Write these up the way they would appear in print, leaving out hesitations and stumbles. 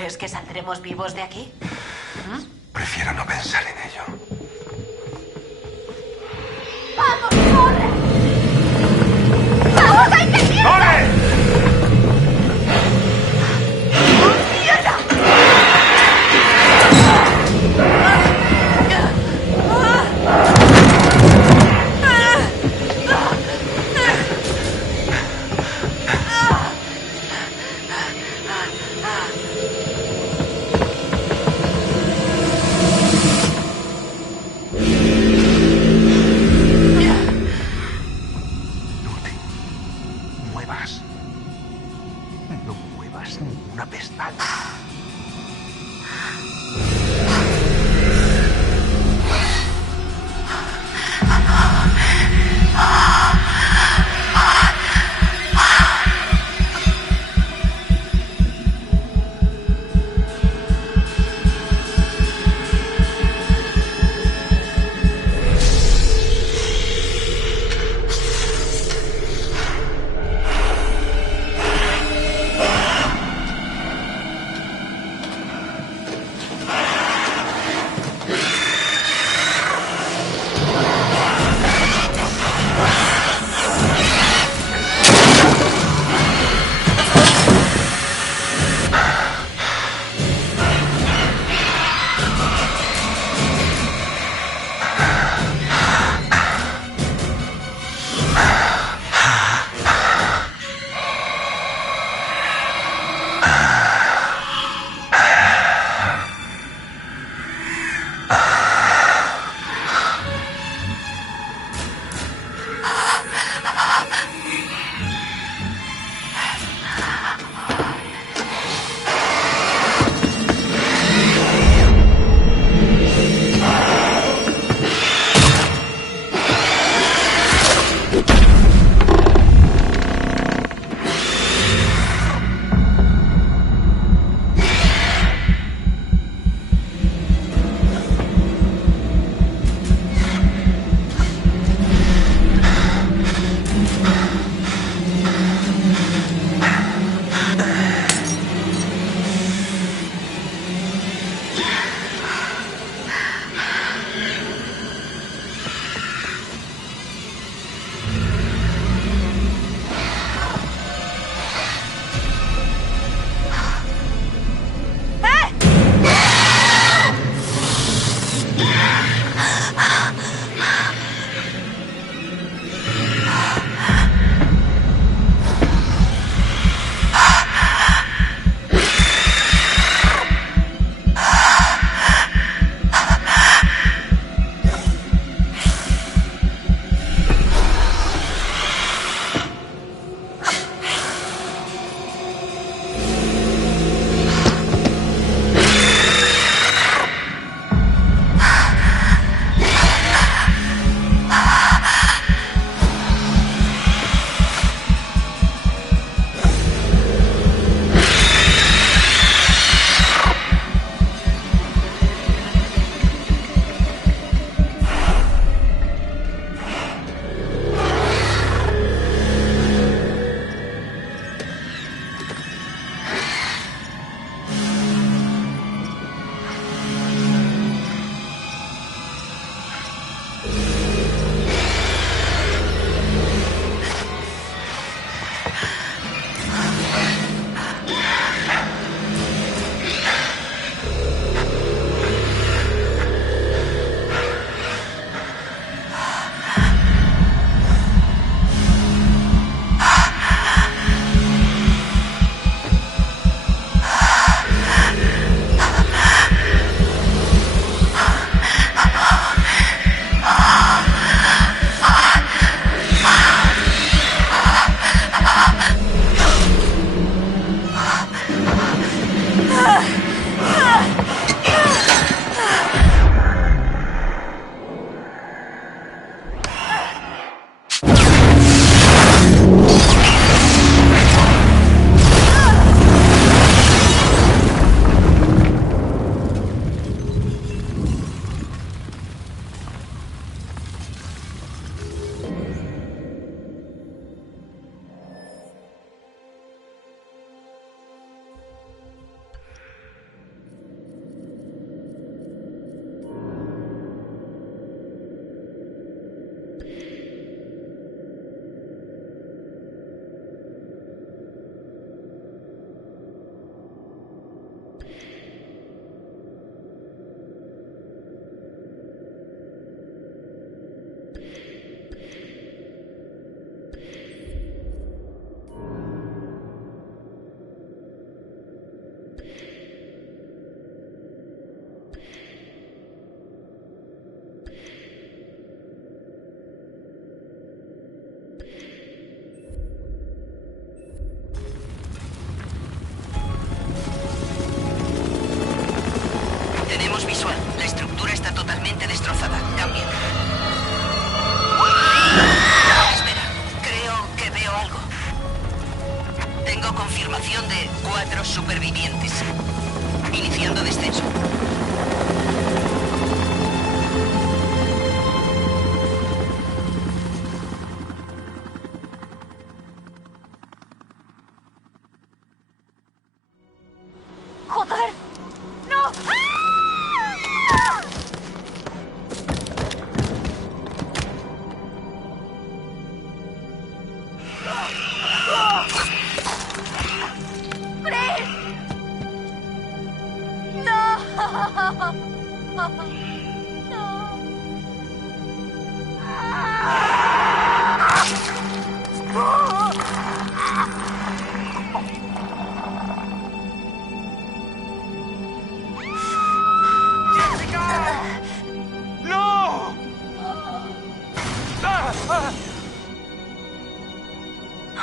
¿Crees que saldremos vivos de aquí? Prefiero no pensar en ello. ¡Vamos, corre! ¡Vamos, hay que ir! ¡Corre! ¡Mierda!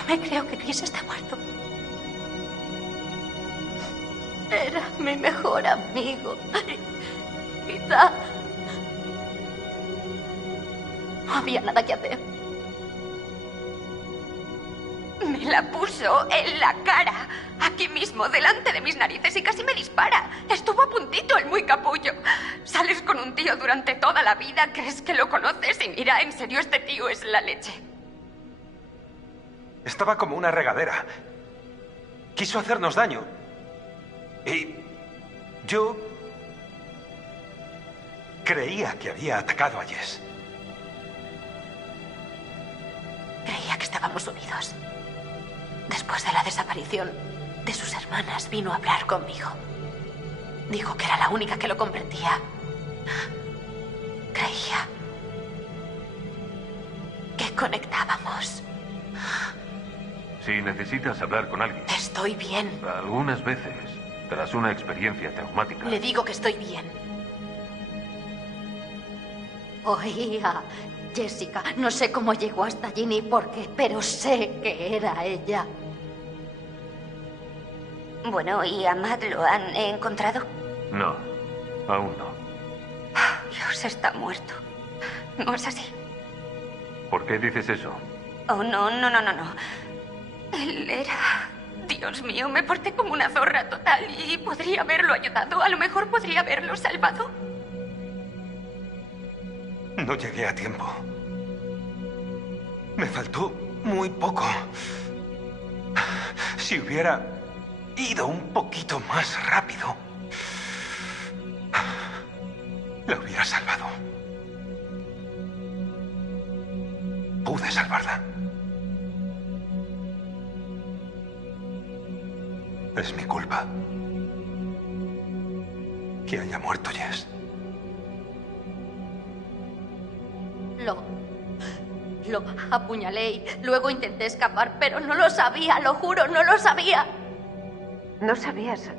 me creo que Chris está muerto. Era mi mejor amigo. Quizá no había nada que hacer. Me la puso en la cara, aquí mismo, delante de mis narices, y casi me dispara. Estuvo a puntito el muy capullo. Sales con un tío durante toda la vida, crees que lo conoces y mira, en serio, este tío es la leche. Estaba como una regadera. Quiso hacernos daño. Y yo creía que había atacado a Jess. Creía que estábamos unidos. Después de la desaparición de sus hermanas, vino a hablar conmigo. Dijo que era la única que lo comprendía. Creía que conectábamos. Si necesitas hablar con alguien, Estoy bien. algunas veces, tras una experiencia traumática, Le digo que estoy bien. Oía, Jessica, no sé cómo llegó hasta allí ni por qué, pero sé que era ella. Bueno, ¿y a Matt lo han encontrado? no, aún no. Dios, está muerto. ¿No es así? ¿Por qué dices eso? Oh, no. Él era... Dios mío, me porté como una zorra total y podría haberlo ayudado. A lo mejor podría haberlo salvado. No llegué a tiempo. Me faltó muy poco. Si hubiera ido un poquito más rápido, la hubiera salvado. Pude salvarla. Es mi culpa que haya muerto Jess. Lo apuñalé y luego intenté escapar, pero no lo sabía, lo juro, no lo sabía. ¿No sabías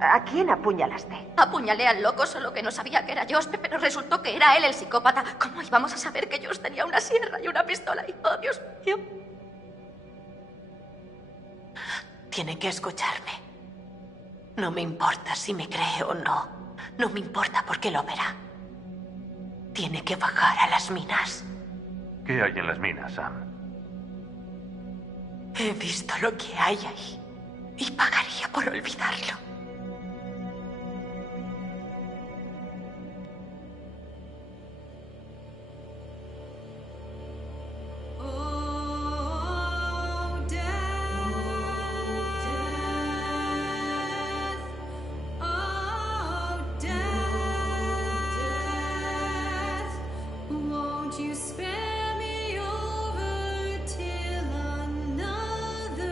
a quién apuñalaste? Apuñalé al loco, solo que no sabía que era Josh, pero resultó que era él el psicópata. ¿Cómo íbamos a saber que Josh tenía una sierra y una pistola? Y, oh, Dios mío. Tiene que escucharme. No me importa si me cree o no. No me importa porque lo verá. Tiene que bajar a las minas. ¿Qué hay en las minas, Sam? He visto lo que hay ahí y pagaría por olvidarlo. You spare me over till another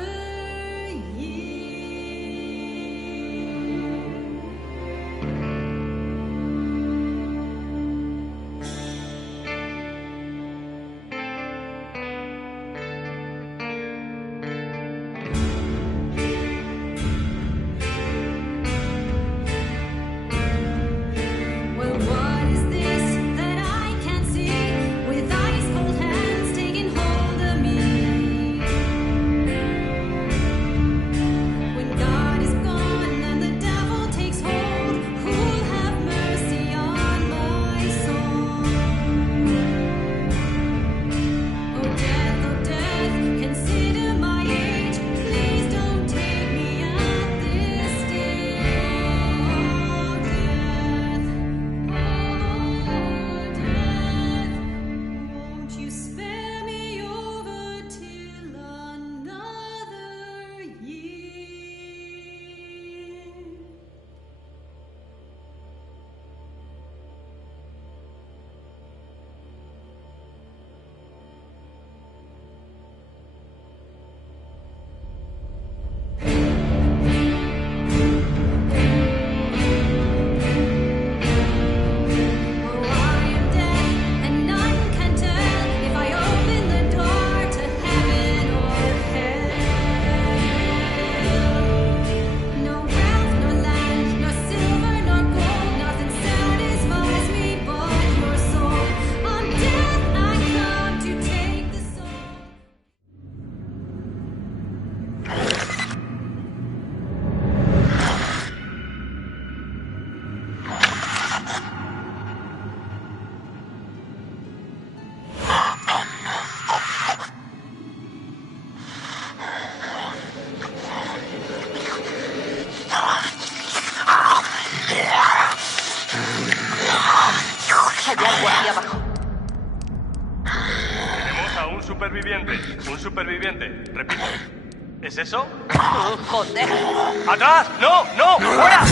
Well, what is this that I can't see without Aquí abajo. Tenemos a un superviviente. Un superviviente. Repito. ¿Es eso? Oh, joder. ¡Atrás! ¡No! ¡No! ¡Fuera!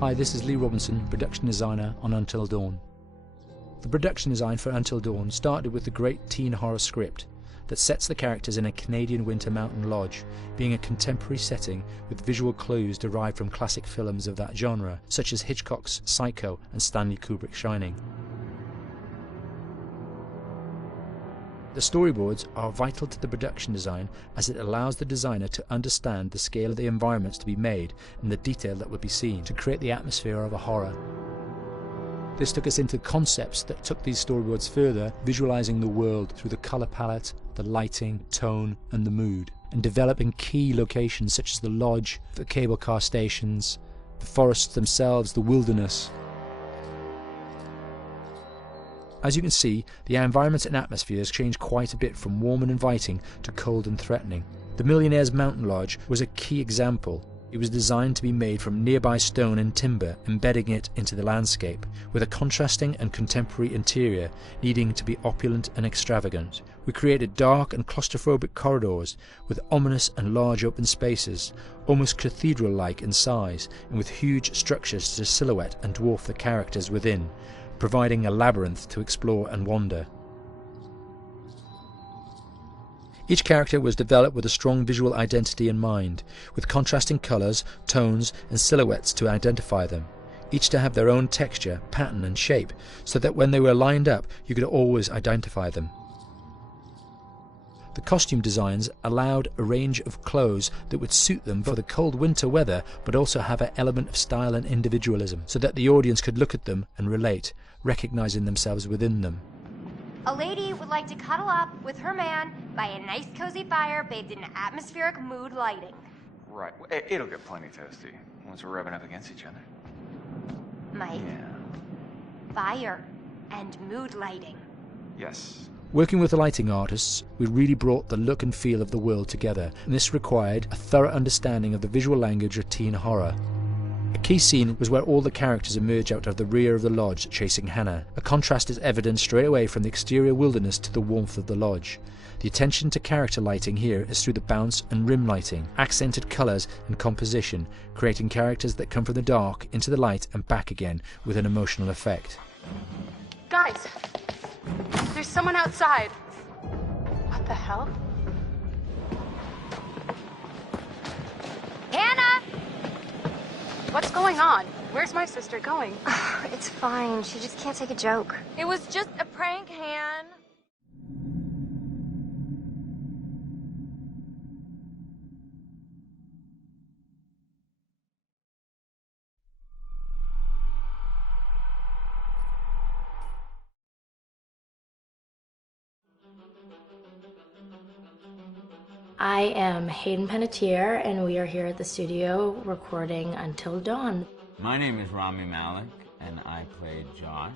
Hi, this is Lee Robinson, production designer on Until Dawn. The production design for Until Dawn started with the great teen horror script that sets the characters in a Canadian winter mountain lodge, being a contemporary setting with visual clues derived from classic films of that genre, such as Hitchcock's Psycho and Stanley Kubrick's Shining. The storyboards are vital to the production design as it allows the designer to understand the scale of the environments to be made and the detail that would be seen to create the atmosphere of a horror. This took us into concepts that took these storyboards further, visualizing the world through the color palette, the lighting, tone and the mood, and developing key locations such as the lodge, the cable car stations, the forests themselves, the wilderness. As you can see, the environments and atmospheres change quite a bit from warm and inviting to cold and threatening. The Millionaire's Mountain Lodge was a key example. It was designed to be made from nearby stone and timber, embedding it into the landscape, with a contrasting and contemporary interior needing to be opulent and extravagant. We created dark and claustrophobic corridors with ominous and large open spaces, almost cathedral-like in size, and with huge structures to silhouette and dwarf the characters within, providing a labyrinth to explore and wander. Each character was developed with a strong visual identity in mind, with contrasting colours, tones and silhouettes to identify them, each to have their own texture, pattern and shape, so that when they were lined up you could always identify them. The costume designs allowed a range of clothes that would suit them for the cold winter weather, but also have an element of style and individualism, so that the audience could look at them and relate, recognizing themselves within them. A lady would like to cuddle up with her man by a nice cozy fire bathed in atmospheric mood lighting. Right. It'll get plenty toasty once we're rubbing up against each other. Mike, Yeah. fire and mood lighting. Yes. Working with the lighting artists, we really brought the look and feel of the world together, and this required a thorough understanding of the visual language of teen horror. A key scene was where all the characters emerge out of the rear of the lodge chasing Hannah. A contrast is evident straight away from the exterior wilderness to the warmth of the lodge. The attention to character lighting here is through the bounce and rim lighting, accented colours and composition, creating characters that come from the dark into the light and back again with an emotional effect. Guys, there's someone outside. What the hell? Hannah! What's going on? Where's my sister going? It's fine. She just can't take a joke. It was just a prank, Han. I am Hayden Panettiere, and we are here at the studio recording Until Dawn. My name is Rami Malek, and I play Josh.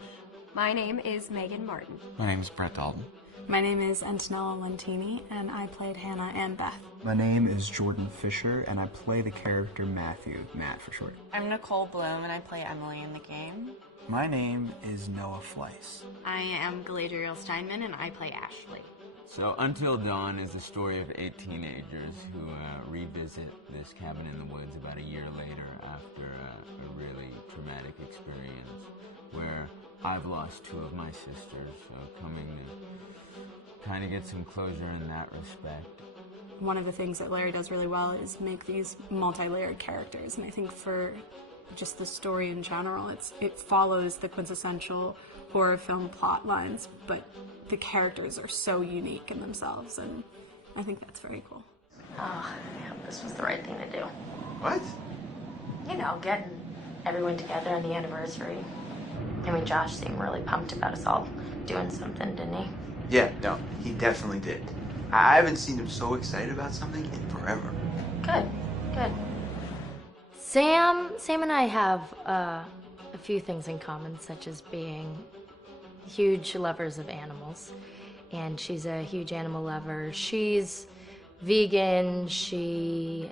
My name is Megan Martin. My name is Brett Dalton. My name is Antonella Lentini, and I played Hannah and Beth. My name is Jordan Fisher, and I play the character Matthew, Matt for short. I'm Nicole Bloom, and I play Emily in the game. My name is Noah Fleiss. I am Galadriel Steinman, and I play Ashley. So Until Dawn is the story of 8 teenagers who revisit this cabin in the woods about a year later after a really traumatic experience where I've lost 2 of my sisters, so coming to kind of get some closure in that respect. One of the things that Larry does really well is make these multi-layered characters, and I think for just the story in general, it follows the quintessential horror film plot lines, but the characters are so unique in themselves, and I think that's very cool. Oh, I hope this was the right thing to do. What? You know, getting everyone together on the anniversary. I mean, Josh seemed really pumped about us all doing something, didn't he? Yeah, no, he definitely did. I haven't seen him so excited about something in forever. Good, good. Sam and I have a few things in common, such as being huge lovers of animals, and she's a huge animal lover. She's vegan. She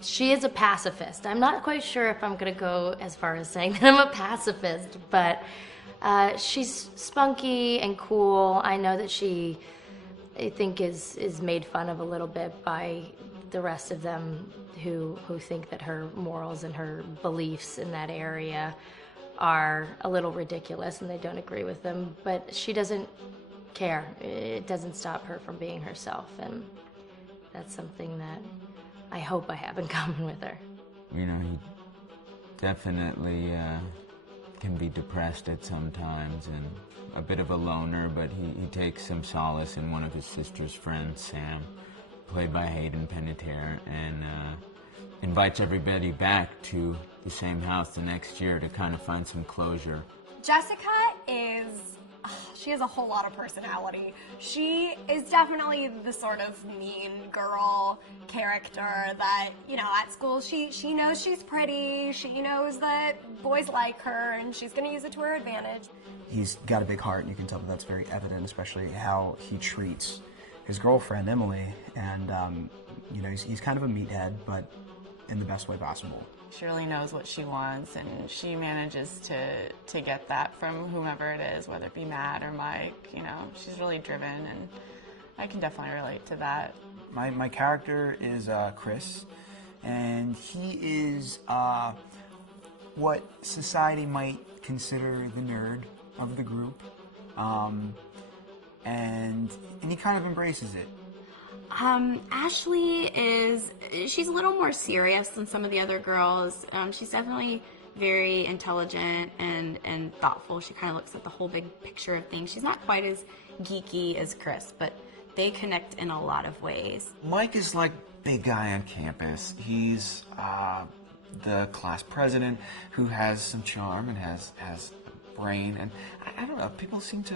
is a pacifist. I'm not quite sure if I'm gonna go as far as saying that I'm a pacifist, but she's spunky and cool. I know that she, I think, is made fun of a little bit by the rest of them who think that her morals and her beliefs in that area are a little ridiculous and they don't agree with them, but she doesn't care. It doesn't stop her from being herself, and that's something that I hope I have in common with her. You know, he definitely can be depressed at some times and a bit of a loner, but he takes some solace in one of his sister's friends, Sam, played by Hayden Panettiere, and invites everybody back to the same house the next year to kind of find some closure. Jessica she has a whole lot of personality. She is definitely the sort of mean girl character that, you know, at school she knows she's pretty, she knows that boys like her, and she's going to use it to her advantage. He's got a big heart, and you can tell that that's very evident, especially how he treats his girlfriend, Emily, and, you know, he's kind of a meathead, but in the best way possible. She really knows what she wants, and she manages to get that from whomever it is, whether it be Matt or Mike. You know, she's really driven, and I can definitely relate to that. My character is Chris, and he is what society might consider the nerd of the group, and he kind of embraces it. Ashley she's a little more serious than some of the other girls. She's definitely very intelligent and thoughtful. She kind of looks at the whole big picture of things. She's not quite as geeky as Chris, but they connect in a lot of ways. Mike is like big guy on campus. He's the class president who has some charm and has brain, and I don't know, people seem to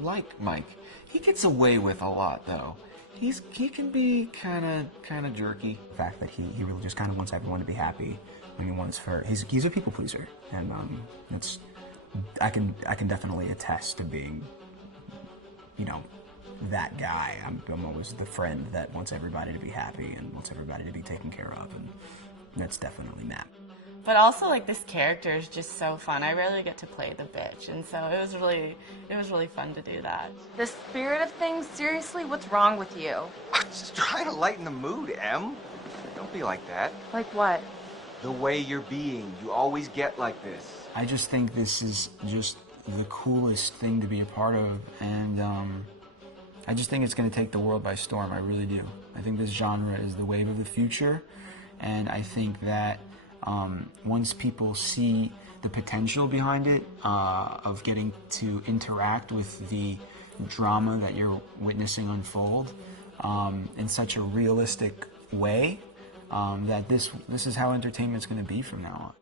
like Mike. He gets away with a lot, though. He can be kind of jerky. The fact that he really just kind of wants everyone to be happy. When he wants he's a people pleaser, and I can definitely attest to being, you know, that guy. I'm always the friend that wants everybody to be happy and wants everybody to be taken care of, and that's definitely Matt. But also, like, this character is just so fun. I rarely get to play the bitch, and so it was really fun to do that. The spirit of things, seriously, what's wrong with you? I'm just trying to lighten the mood, Em. Don't be like that. Like what? The way you're being. You always get like this. I just think this is just the coolest thing to be a part of, and I just think it's going to take the world by storm. I really do. I think this genre is the wave of the future, and I think that once people see the potential behind it, of getting to interact with the drama that you're witnessing unfold in such a realistic way, that this is how entertainment's going to be from now on.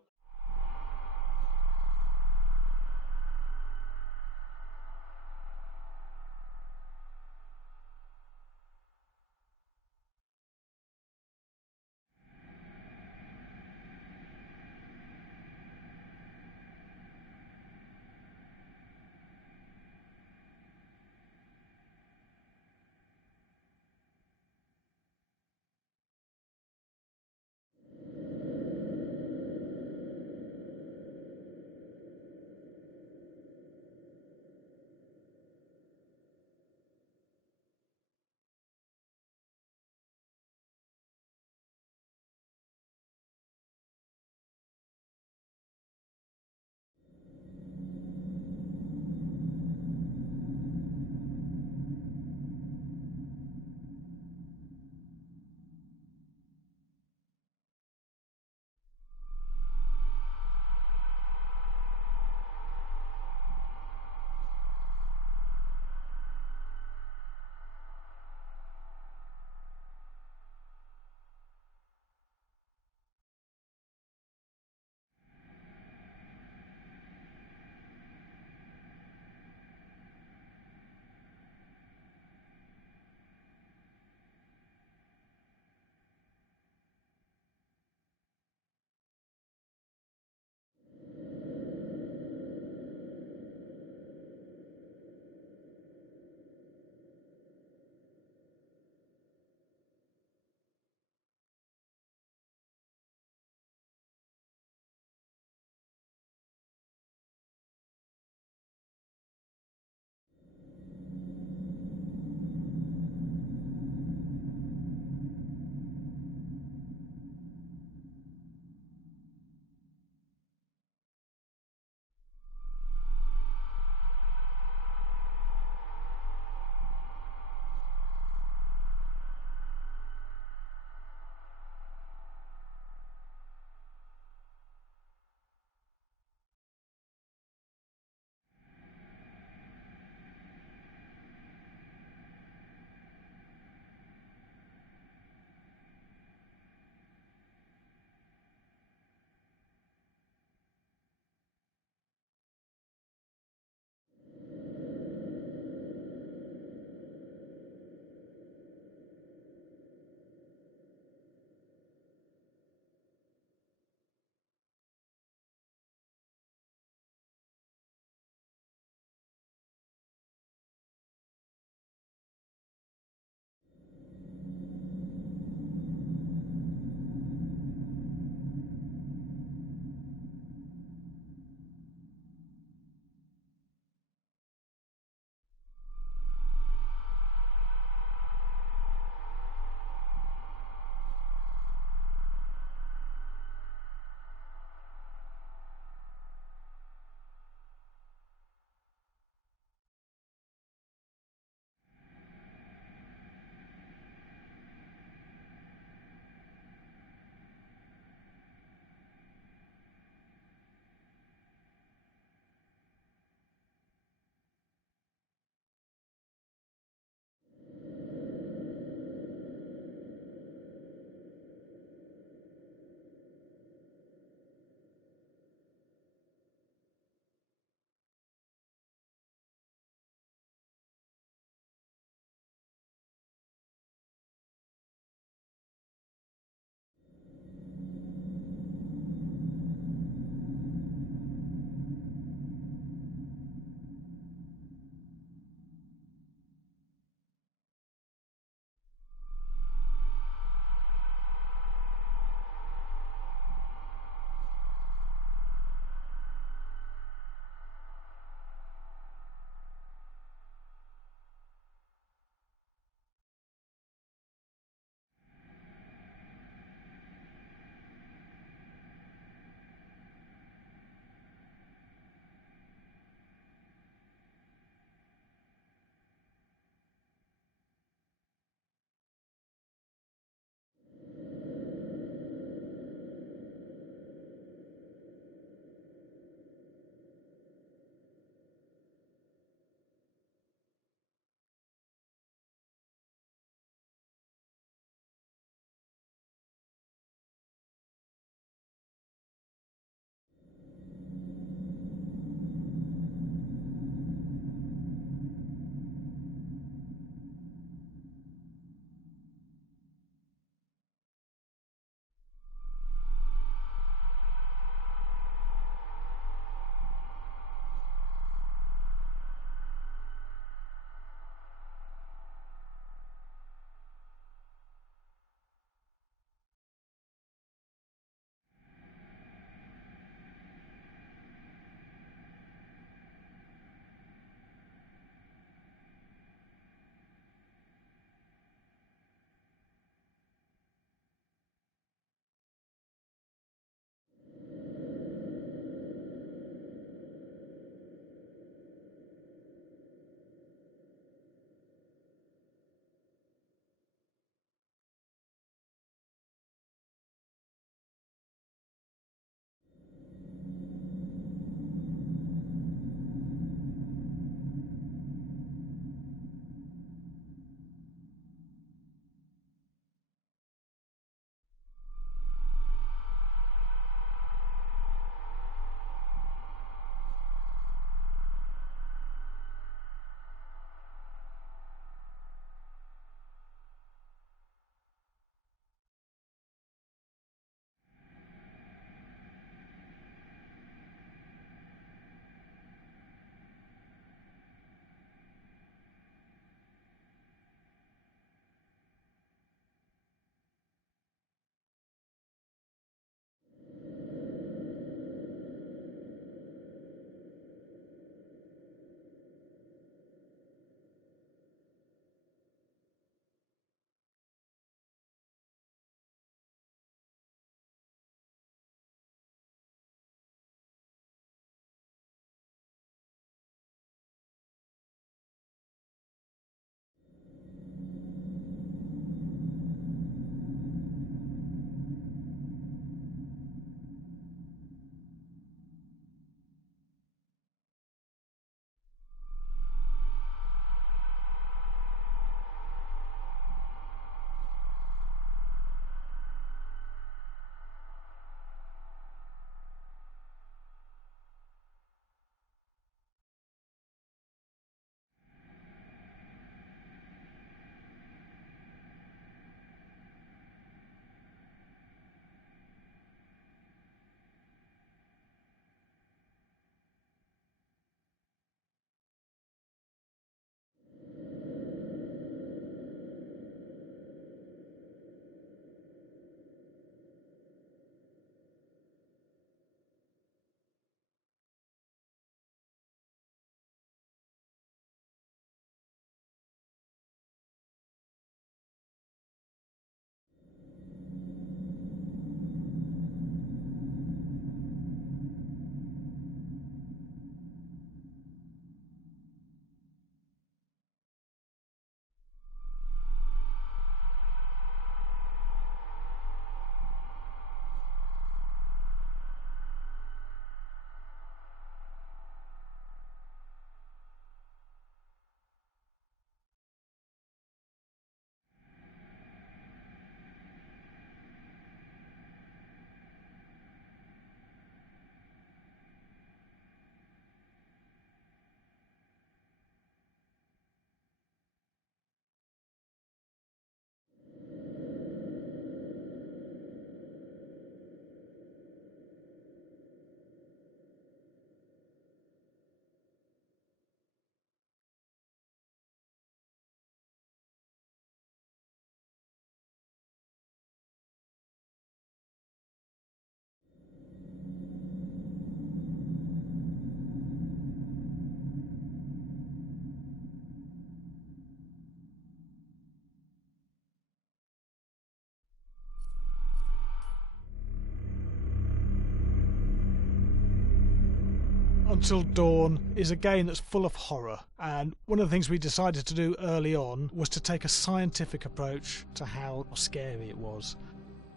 Until Dawn is a game that's full of horror, and one of the things we decided to do early on was to take a scientific approach to how scary it was.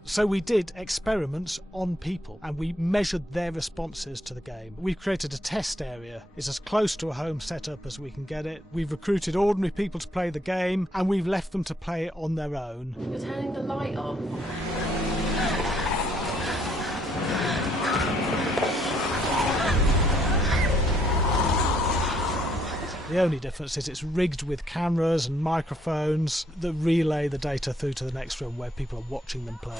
So we did experiments on people and we measured their responses to the game. We've created a test area. It's as close to a home setup as we can get it. We've recruited ordinary people to play the game and we've left them to play it on their own. You're turning the light off. The only difference is it's rigged with cameras and microphones that relay the data through to the next room where people are watching them play.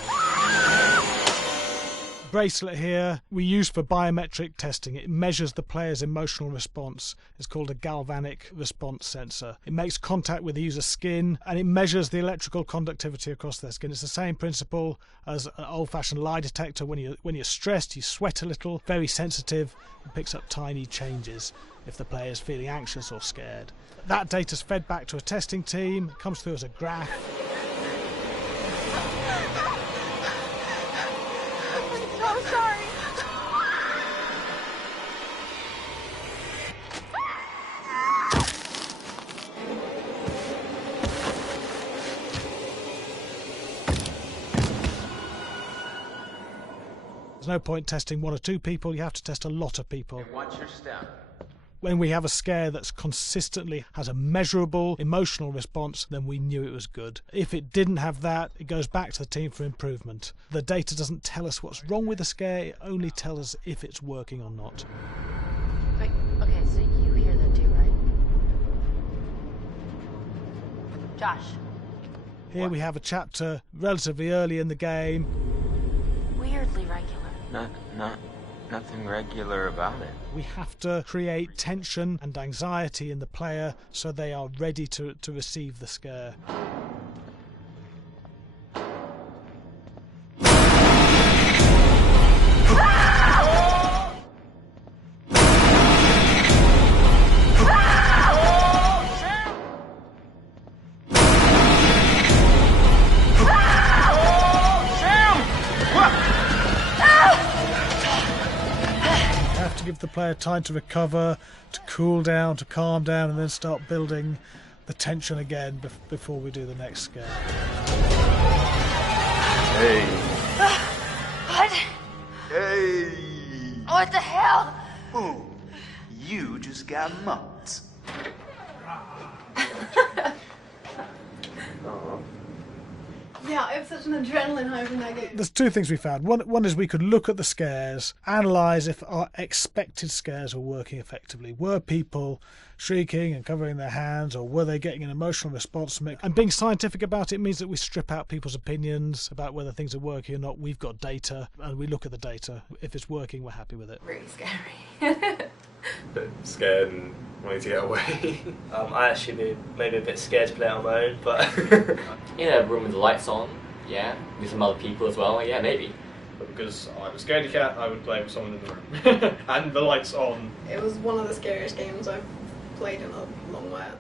Bracelet here we use for biometric testing. It measures the player's emotional response. It's called a galvanic response sensor. It makes contact with the user's skin and it measures the electrical conductivity across their skin. It's the same principle as an old-fashioned lie detector. When you're stressed, you sweat a little, very sensitive, and picks up tiny changes if the player is feeling anxious or scared. That data's fed back to a testing team, it comes through as a graph. I'm so sorry. There's no point testing one or two people, you have to test a lot of people. And what's your step? When we have a scare that's consistently has a measurable emotional response, then we knew it was good. If it didn't have that, it goes back to the team for improvement. The data doesn't tell us what's wrong with the scare, it only tells us if it's working or not. Wait, okay, so you hear that too, right? Josh. Here we have a chapter relatively early in the game. Weirdly regular. Nothing regular about it. We have to create tension and anxiety in the player so they are ready to receive the scare. Give the player time to recover, to cool down, to calm down, and then start building the tension again before we do the next scare. Hey. What? Hey. What the hell? Ooh, you just got mugged. Yeah, I have such an adrenaline high from that game. There's two things we found. One is we could look at the scares, analyse if our expected scares were working effectively. Were people shrieking and covering their hands, or were they getting an emotional response from it? And being scientific about it means that we strip out people's opinions about whether things are working or not. We've got data, and we look at the data. If it's working, we're happy with it. Really scary. Bit scared and wanting to get away. I actually be maybe a bit scared to play on my own, but in a room with the lights on, yeah, with some other people as well, yeah, maybe. But because I'm a scaredy cat, I would play with someone in the room. And the lights on. It was one of the scariest games I've played in a long while.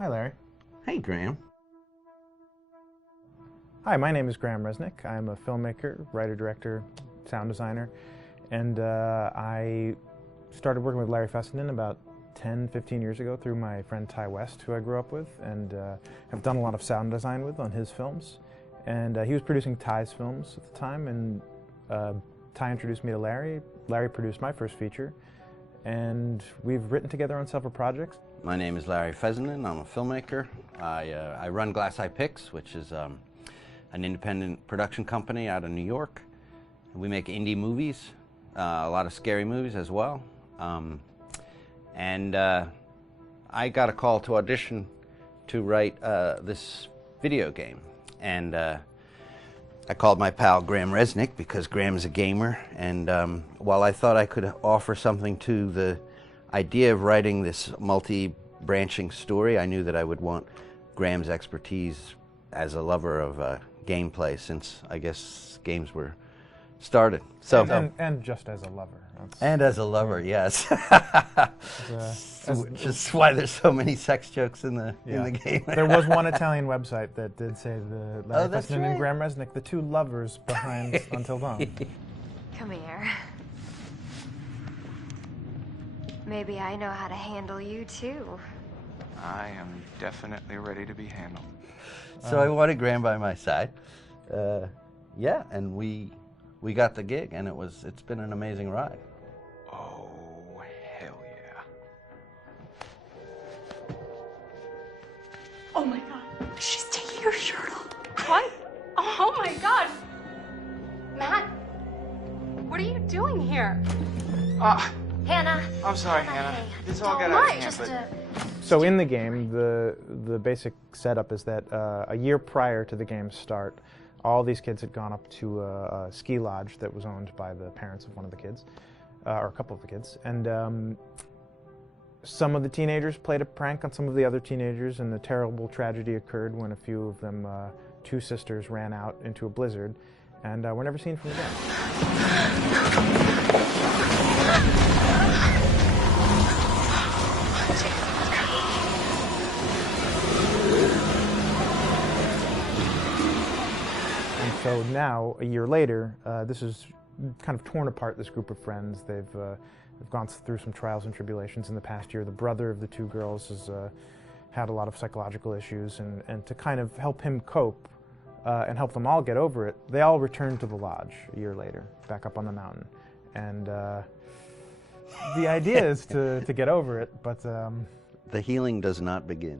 Hi, Larry. Hey, Graham. Hi, my name is Graham Resnick. I'm a filmmaker, writer, director, sound designer, and I started working with Larry Fessenden about 10, 15 years ago through my friend Ty West, who I grew up with, and have done a lot of sound design with on his films. And he was producing Ty's films at the time, and Ty introduced me to Larry. Larry produced my first feature, and we've written together on several projects. My name is Larry Fessenden. I'm a filmmaker. I run Glass Eye Pix, which is an independent production company out of New York. We make indie movies, a lot of scary movies as well. And I got a call to audition to write this video game. And I called my pal Graham Resnick because Graham is a gamer. And while I thought I could offer something to the idea of writing this multi-branching story, I knew that I would want Graham's expertise as a lover of gameplay, since I guess games were started. So and just as a lover. And as a lover, yes. Which is why there's so many sex jokes in the game. There was one Italian website that did say the Larry that's Fessenden and right. Graham Resnick, the two lovers behind Until Dawn. Come here. Maybe I know how to handle you too. I am definitely ready to be handled. So I wanted Graham by my side. Yeah, and we got the gig, and it's been an amazing ride. Oh, hell yeah. Oh my god. She's taking her shirt off. What? Oh my god. Matt, what are you doing here? Hannah. I'm sorry, Hannah. This all got Don't out lie, of hand, just but... So in the game, the basic setup is that a year prior to the game's start, all these kids had gone up to a ski lodge that was owned by the parents of one of the kids, or a couple of the kids, and some of the teenagers played a prank on some of the other teenagers, and the terrible tragedy occurred when a few of them, two sisters, ran out into a blizzard, and were never seen from again. So now, a year later, this is kind of torn apart, this group of friends. They've gone through some trials and tribulations in the past year. The brother of the two girls has had a lot of psychological issues, and to kind of help him cope and help them all get over it, they all returned to the lodge a year later, back up on the mountain. And the idea is to get over it, but... the healing does not begin.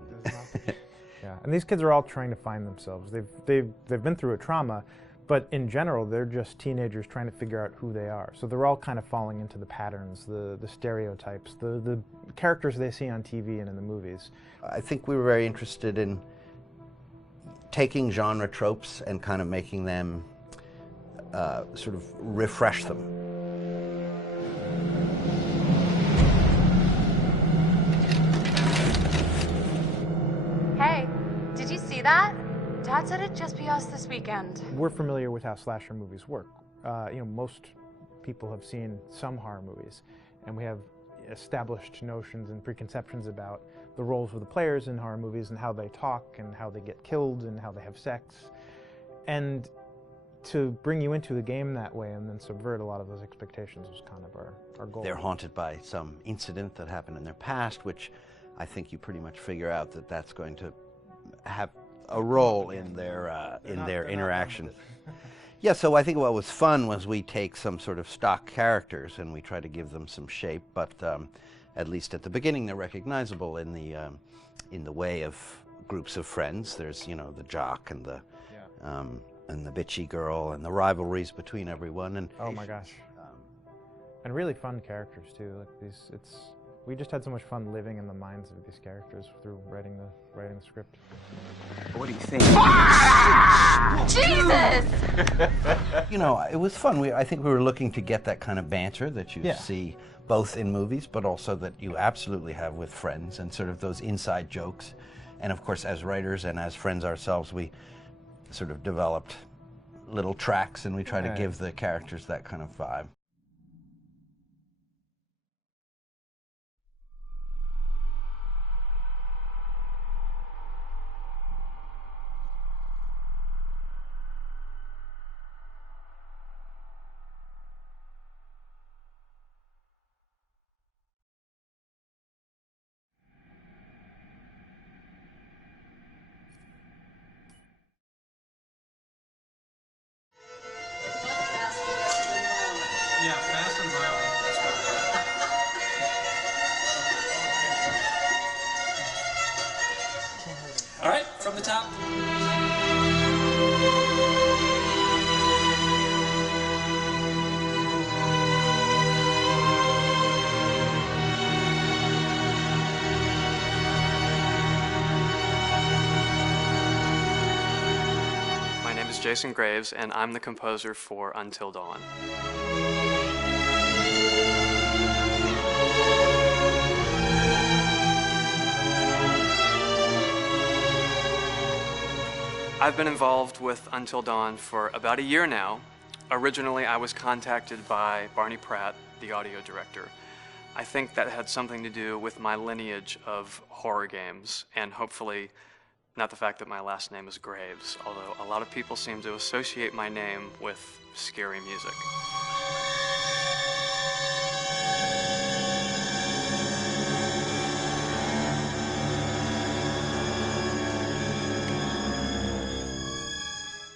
Yeah, and these kids are all trying to find themselves. They've been through a trauma, but in general, they're just teenagers trying to figure out who they are. So they're all kind of falling into the patterns, the stereotypes, the characters they see on TV and in the movies. I think we were very interested in taking genre tropes and kind of making them sort of refresh them. Hey, did you see that? Dad said it'd just be us this weekend. We're familiar with how slasher movies work. Most people have seen some horror movies, and we have established notions and preconceptions about the roles of the players in horror movies and how they talk and how they get killed and how they have sex. And to bring you into the game that way and then subvert a lot of those expectations was kind of our goal. They're haunted by some incident that happened in their past, which I think you pretty much figure out that that's going to have a role in their interaction. Yeah, so I think what was fun was we take some sort of stock characters and we try to give them some shape, but at least at the beginning they're recognizable in the way of groups of friends. There's the jock and the bitchy girl and the rivalries between everyone. And oh my gosh, and really fun characters too. Like we just had so much fun living in the minds of these characters through writing the script. What do you think? Jesus! It was fun. I think we were looking to get that kind of banter that you see both in movies, but also that you absolutely have with friends, and sort of those inside jokes. And of course, as writers and as friends ourselves, we sort of developed little tracks, and we try to give the characters that kind of vibe. from the top. My name is Jason Graves, and I'm the composer for Until Dawn. I've been involved with Until Dawn for about a year now. Originally, I was contacted by Barney Pratt, the audio director. I think that had something to do with my lineage of horror games, and hopefully not the fact that my last name is Graves, although a lot of people seem to associate my name with scary music.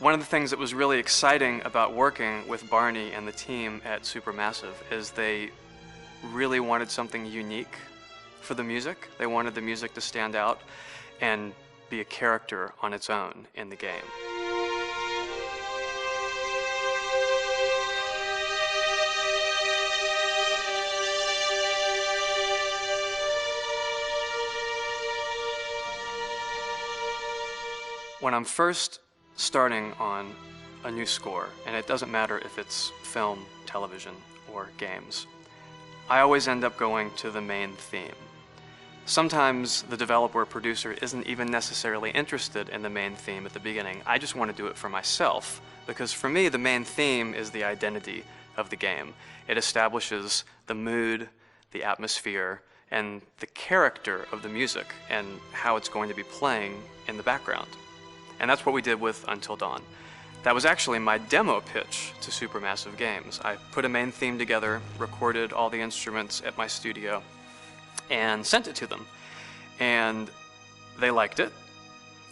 One of the things that was really exciting about working with Barney and the team at Supermassive is they really wanted something unique for the music. They wanted the music to stand out and be a character on its own in the game. When I'm first starting on a new score, and it doesn't matter if it's film, television, or games, I always end up going to the main theme. Sometimes the developer or producer isn't even necessarily interested in the main theme at the beginning. I just want to do it for myself, because for me the main theme is the identity of the game. It establishes the mood, the atmosphere, and the character of the music and how it's going to be playing in the background. And that's what we did with Until Dawn. That was actually my demo pitch to Supermassive Games. I put a main theme together, recorded all the instruments at my studio, and sent it to them. And they liked it.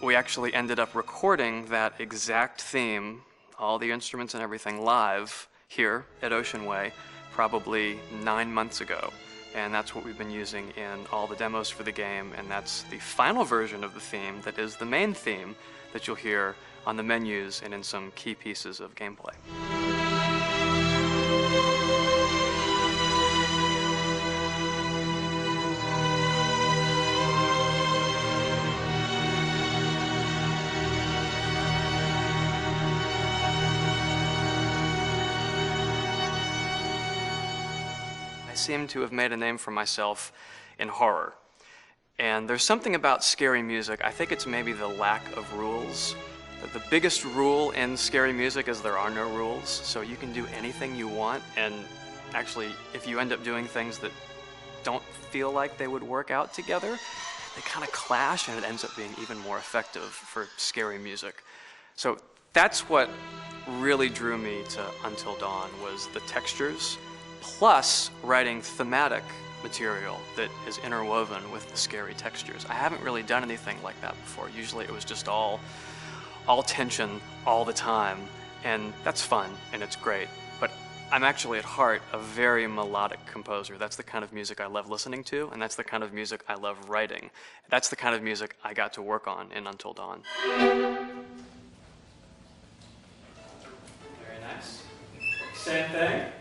We actually ended up recording that exact theme, all the instruments and everything, live here at Ocean Way probably 9 months ago. And that's what we've been using in all the demos for the game, and that's the final version of the theme that is the main theme that you'll hear on the menus and in some key pieces of gameplay. I seem to have made a name for myself in horror. And there's something about scary music, I think it's maybe the lack of rules. The biggest rule in scary music is there are no rules, so you can do anything you want, and actually, if you end up doing things that don't feel like they would work out together, they kind of clash, and it ends up being even more effective for scary music. So that's what really drew me to Until Dawn, was the textures, plus writing thematic material that is interwoven with the scary textures. I haven't really done anything like that before. Usually it was just all tension all the time, and that's fun and it's great. But I'm actually at heart a very melodic composer. That's the kind of music I love listening to, and that's the kind of music I love writing. That's the kind of music I got to work on in Until Dawn. Very nice. Same thing.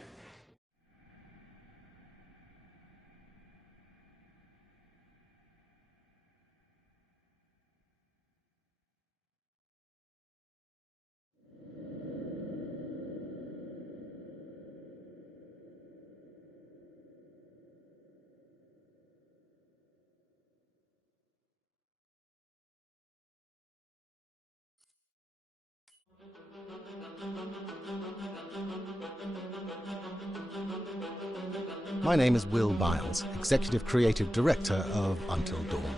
My name is Will Biles, Executive Creative Director of Until Dawn.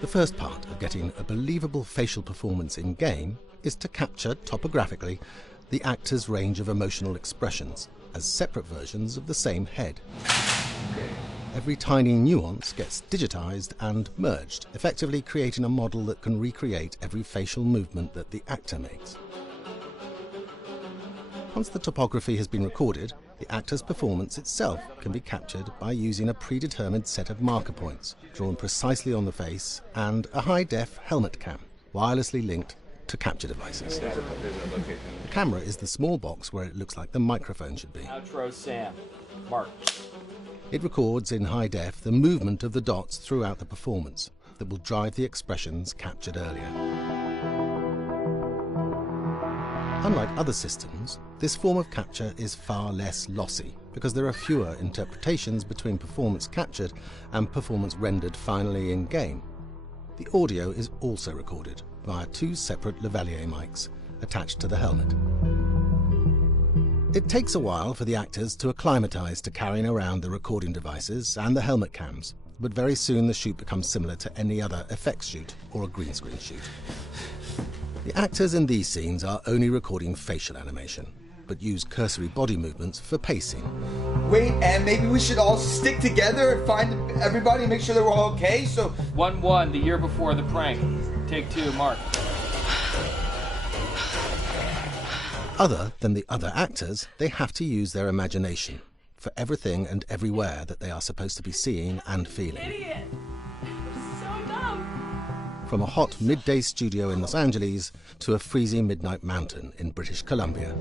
The first part of getting a believable facial performance in game is to capture, topographically, the actor's range of emotional expressions as separate versions of the same head. Every tiny nuance gets digitized and merged, effectively creating a model that can recreate every facial movement that the actor makes. Once the topography has been recorded, The actor's performance itself can be captured by using a predetermined set of marker points, drawn precisely on the face, and a high-def helmet cam, wirelessly linked to capture devices. The camera is the small box where it looks like the microphone should be. Outro Sam. Mark. It records in high def the movement of the dots throughout the performance that will drive the expressions captured earlier. Unlike other systems, this form of capture is far less lossy because there are fewer interpretations between performance captured and performance rendered finally in-game. The audio is also recorded via two separate lavalier mics attached to the helmet. It takes a while for the actors to acclimatise to carrying around the recording devices and the helmet cams, but very soon the shoot becomes similar to any other effects shoot or a green screen shoot. The actors in these scenes are only recording facial animation, but use cursory body movements for pacing. Wait, and maybe we should all stick together and find everybody and make sure that we're all okay, so... 1-1, the year before the prank. Take 2, Mark. Other than the other actors, they have to use their imagination for everything and everywhere that they are supposed to be seeing and feeling. Idiot! So dumb! From a hot midday studio in Los Angeles to a freezing midnight mountain in British Columbia.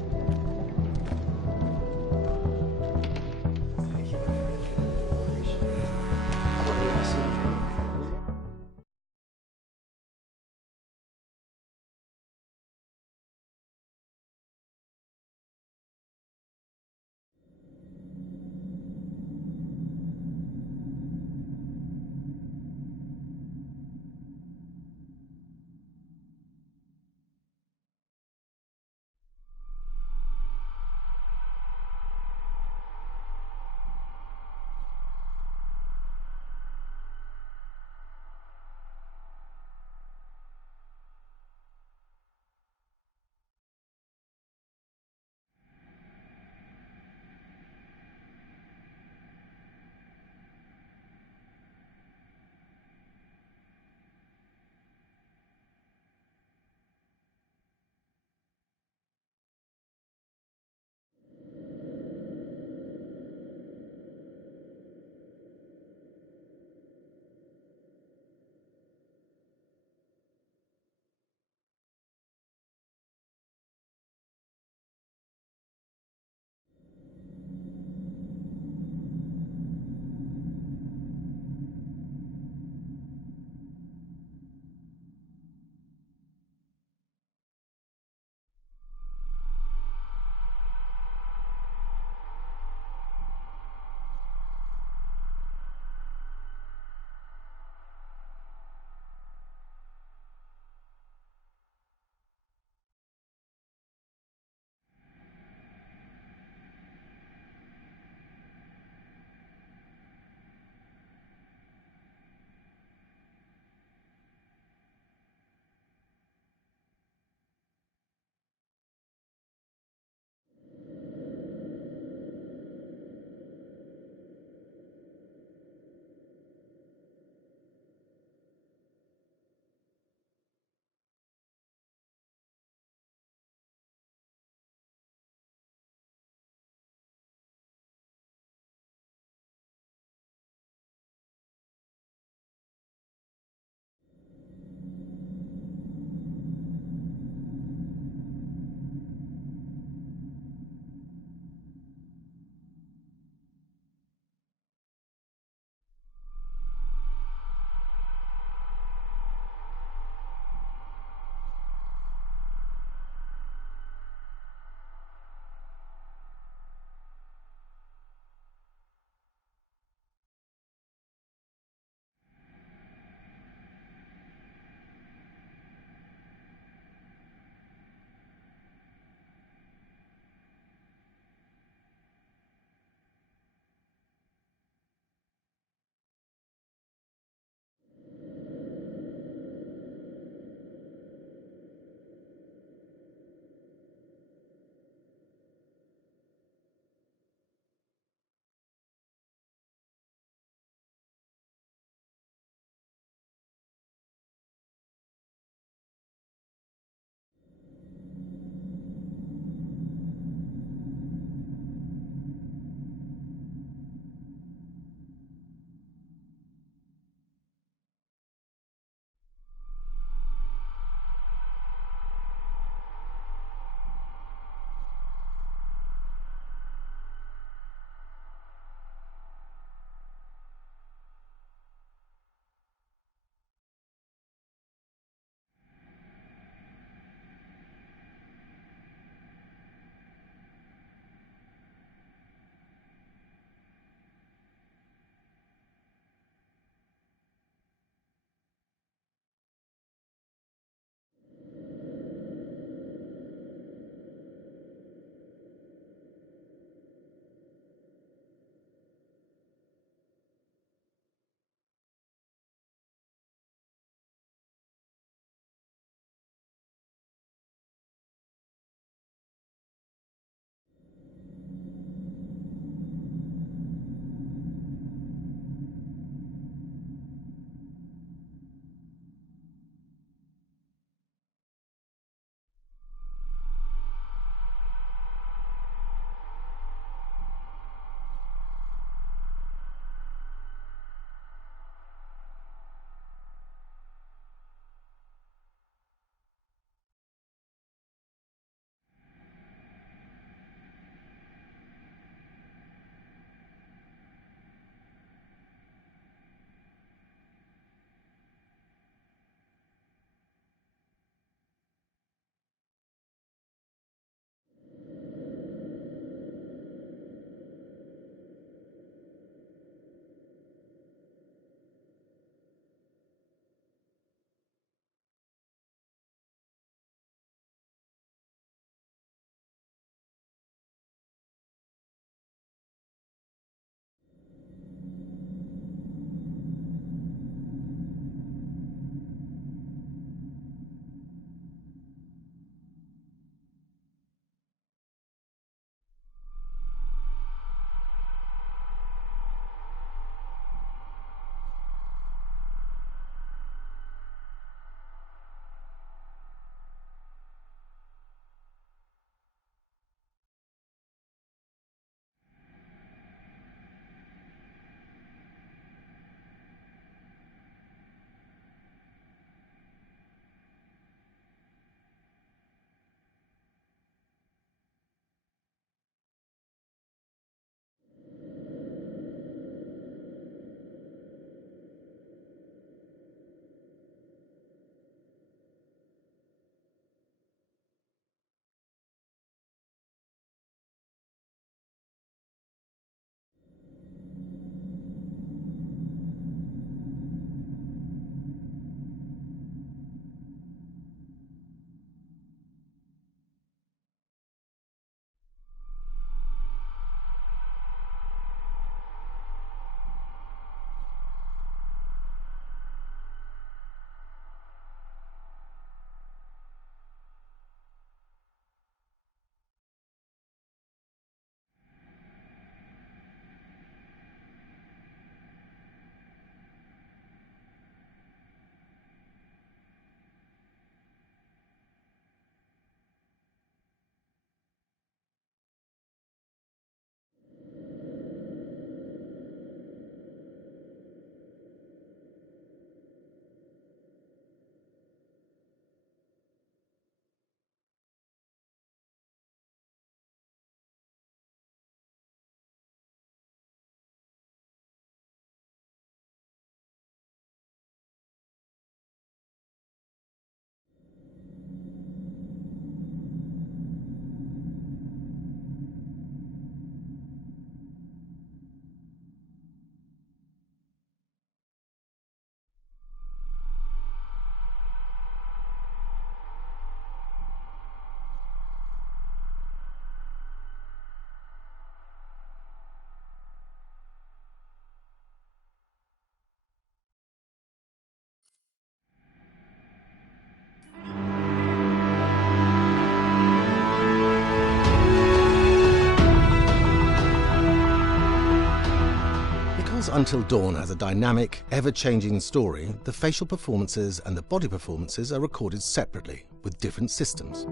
Until Dawn has a dynamic, ever-changing story, the facial performances and the body performances are recorded separately, with different systems.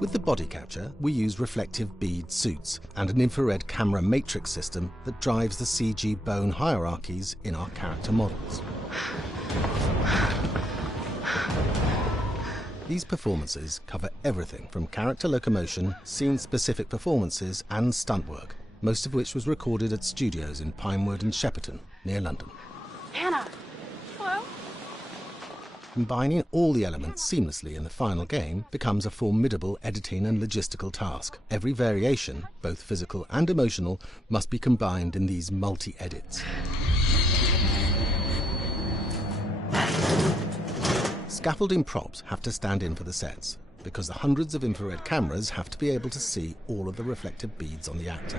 With the body capture, we use reflective bead suits and an infrared camera matrix system that drives the CG bone hierarchies in our character models. These performances cover everything from character locomotion, scene-specific performances and stunt work, most of which was recorded at studios in Pinewood and Shepperton, near London. Hannah! Hello? Combining all the elements seamlessly in the final game becomes a formidable editing and logistical task. Every variation, both physical and emotional, must be combined in these multi-edits. Scaffolding props have to stand in for the sets, because the hundreds of infrared cameras have to be able to see all of the reflective beads on the actor.